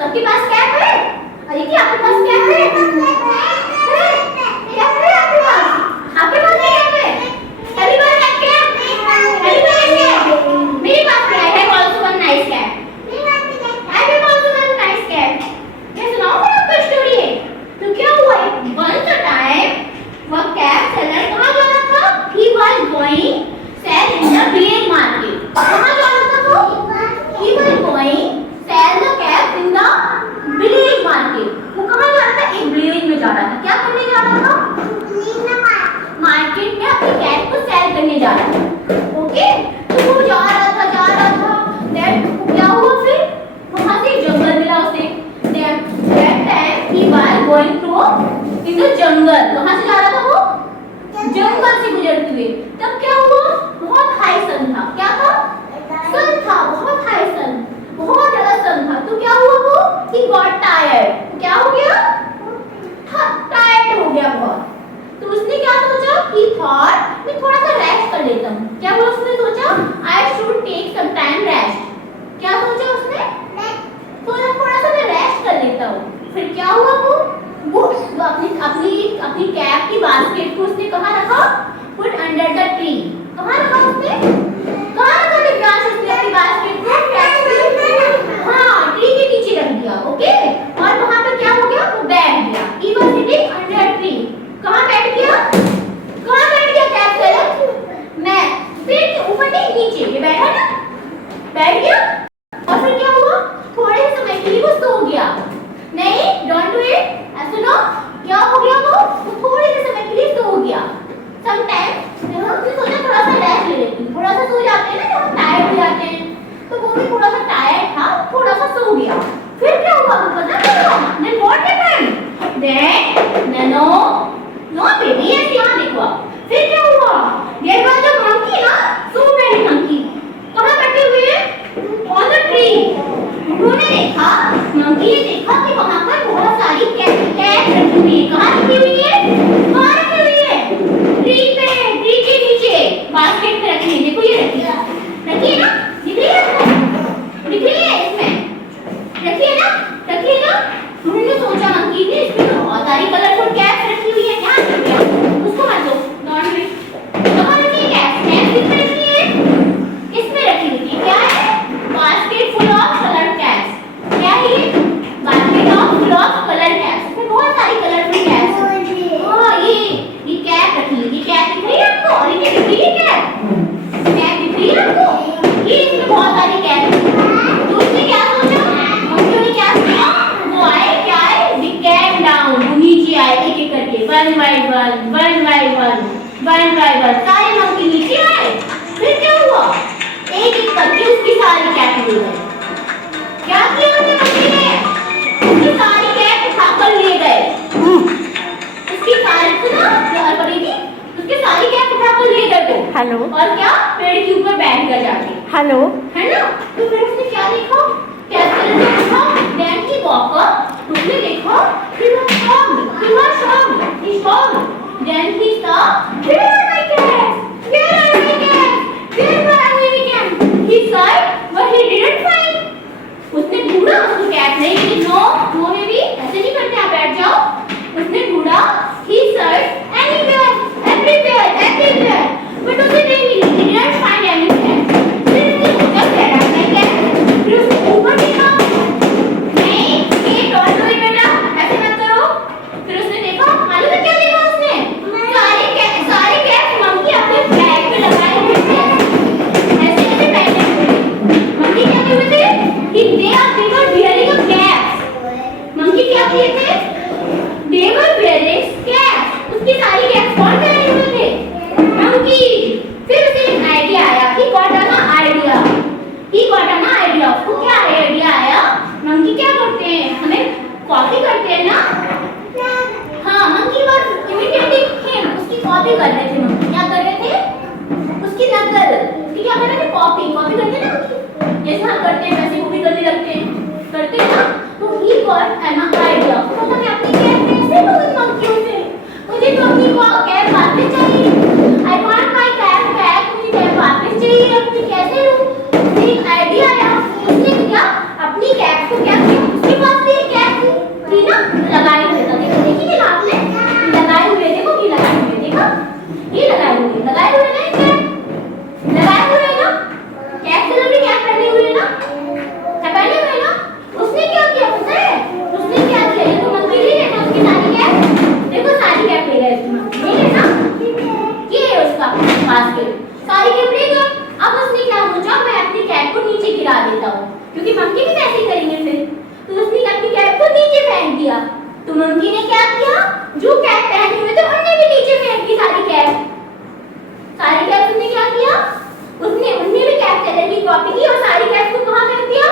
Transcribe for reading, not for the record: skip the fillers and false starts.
सबके पास कैप है? अदिति आपके पास कैप है? कैप है आपके पास? आपके पास कैप है? Everyone have cap? Everyone have cap? मेरे पास क्या है? Also one nice cap. I have also one nice cap. मैं सुनाऊं फिर आपको स्टोरी है। तो क्या हुआ? वंस अ टाइम वह कैप सेलर कहाँ जा रहा था? He was going sell in the village market. कहाँ जा रहा था वो? He was going sell the cap in the village market. वो कहाँ जा रहा था? एक विलेज में जा रहा था। क्या करने जा रहा था? मार्केट में अपनी कैप को सेल करने जा रहा था। ओके, तो वो जा रहा था। देन क्या हुआ फिर? वहाँ से जंगल मिला उसे। That time he was going through in the jungle. कहाँ से जा रहा था वो? जंगल से गुजरते हुए। तब क्या हुआ? बहुत हाई सन था। क्या था? सन था, बहुत हाई सन, बहुत ज्यादा सन था। तो क्या हुआ वो? He got tired. क्या हो गया? टायर्ड हो गया बहुत। तो उसने क्या सोचा? He thought मैं थोड़ा सा रेस्ट कर लेता हूँ। क्या हुआ? उसने सोचा I should take some time rest. क्या सोचा उसने? थोड़ा सा मैं रेस्ट कर लेता हूँ। फिर क्या हुआ? वो अपनी कैप की बास्केट को उसने कहाँ रखा? Put under the tree. कहाँ रखा उसने? कहाँ रखा दिव्यांश उसने अपनी बास्केट को? हाँ, ट्री के नीचे रख दिया। ओके, और वहाँ पे क्या हो गया? वो बैठ गया। He was sitting under tree. कहाँ बैठ गया? कहाँ बैठ गया कैप सेलर? मैं पेड़ के ऊपर नहीं, नीचे। ये बैठा ना? बैठ गया। और फिर क्या हुआ? थोड़े समय के लिए वो सो गया। नहीं, डोंट डू इट। सुनो, क्या हो गया? वो थोड़े से समय के लिए सो गया। सम टाइम उसने सोचा थोड़ा सा रेस्ट ले लेती हूँ। थोड़ा सा सो जाते हैं ना जब हम टायर्ड हो जाते हैं, तो वो भी थोड़ा सा टायर्ड था, थोड़ा सा सो गया। फिर क्या हुआ? वो पता है? Then what happened? Then no baby, ऐसे यहाँ देखो आप। फिर क्या हुआ? देयर वाज अ मंकी ना, सो मेनी मंकी। कहाँ बैठे हुए हैं? On the tree. उन्होंने देखा, मंकी ने देखा कि वहाँ पर बहुत सारी कैप रखी हुई है। कहाँ रखी हुई है? कहाँ रखी हुई है? ट्री के नीचे बास्केट में रखी है। देखो ये रखी है ना? दिख रही है आपको? दिख रही है इसमें? रखी है ना? उन्होंने सोचा मंकी ने इसमें तो बहुत सारी कलरफुल कैप रखी हुई है। क्या रखी है? उसको मत दो, नॉट वी। कहाँ रखी है कैप? किसमें रखी है? इसमें रखी हुई है। क्या है? Basket full of colour caps. क्या है ये? Basket full of colour caps. इसमें बहुत सारी कलरफुल कैप्स हैं। हाँ, ये कैप रखी है। ये कैप दिख रही है आपको? और ये दिख रही है कैप दिख रही है आपको? ये इसमें बहुत सारी कैप है। तो उसने क्या सोचा? मंकी ने क्या सोचा? वो आए, क्या आए? दी कैप डाउन। वो नीचे आए एक एक करके, वन बाय वन सारे मंकी नीचे आए। फिर क्या हुआ? एक एक करके उसकी सारी कैप ले गए। क्या किया उसने? मंकी ने उसकी सारी कैप उठाकर ले गए। उसकी सारी उसकी सारी कैप उठाकर ले गए वो। हेलो। और क्या? पेड़ के ऊपर बैठ गया जाके। हेलो। है ना? तो फिर उसने क्या देखा? कैप सेलर ने देखा, देन ही वॉक अप। उसने देखा, he was shocked. Then he saw, where are my cats? He said, but he didn't find. उसने ढूंढा, उसको कैप नहीं मिली। नो बेबी, ऐसे नहीं करते, आप बैठ जाओ। उसने ढूंढा, he searched everywhere, but उसे नहीं मिली। He didn't find anywhere. फिर उसने सोचा where are my cats? फिर उसने ऊपर देखा, नहीं, ये डॉट हुई बेटा, ऐसे मत करो। फिर उसने देखा, मालूम है क्या देखा उसने? सारे कैप मंकी अपने बैग में लगाए हुए थे। ऐसे पहने हुए मंकी क्या किए हुए थे? कि they were wearing a cap. Monkey क्या किए थे? They were wearing caps. उसकी सारी कैप कौन पहने हुए थे? मंकी। फिर उसे एक आइडिया आया। He got an idea. उसको क्या आइडिया आया? मंकी क्या करते हैं? हमें कॉपी करते हैं ना? हाँ, मंकी was imitating him. उसकी कॉपी कर रहे थे मंकी। क्या कर रहे थे? उसकी नकल। उसकी क्या कर रहे थे? कॉपी करते हैं ना उसकी। जैसे हम करते हैं वैसे वो भी करने लगते हैं। करते हैं ना? तो he got an idea. तो मैं अपनी कैप कैसे लूँ इन मंकियों से? मुझे तो अपनी कैप वापस चाहिए। I want my cap back. मुझे कैप वापस चाहिए। अपनी कैसे लूँ? मुझे एक आइडिया आया। उसने क्या? अपनी कैप को क्या किया? उसके पास फेंक दिया। तो मंकी ने क्या किया, जो कैप पहने हुए थे उन्हें भी नीचे फेंक दी सारी कैप। सारी कैप उसने क्या किया, उसने उन्हें भी कैप कलर की कॉपी की और सारी कैप को कहाँ फेंक दिया,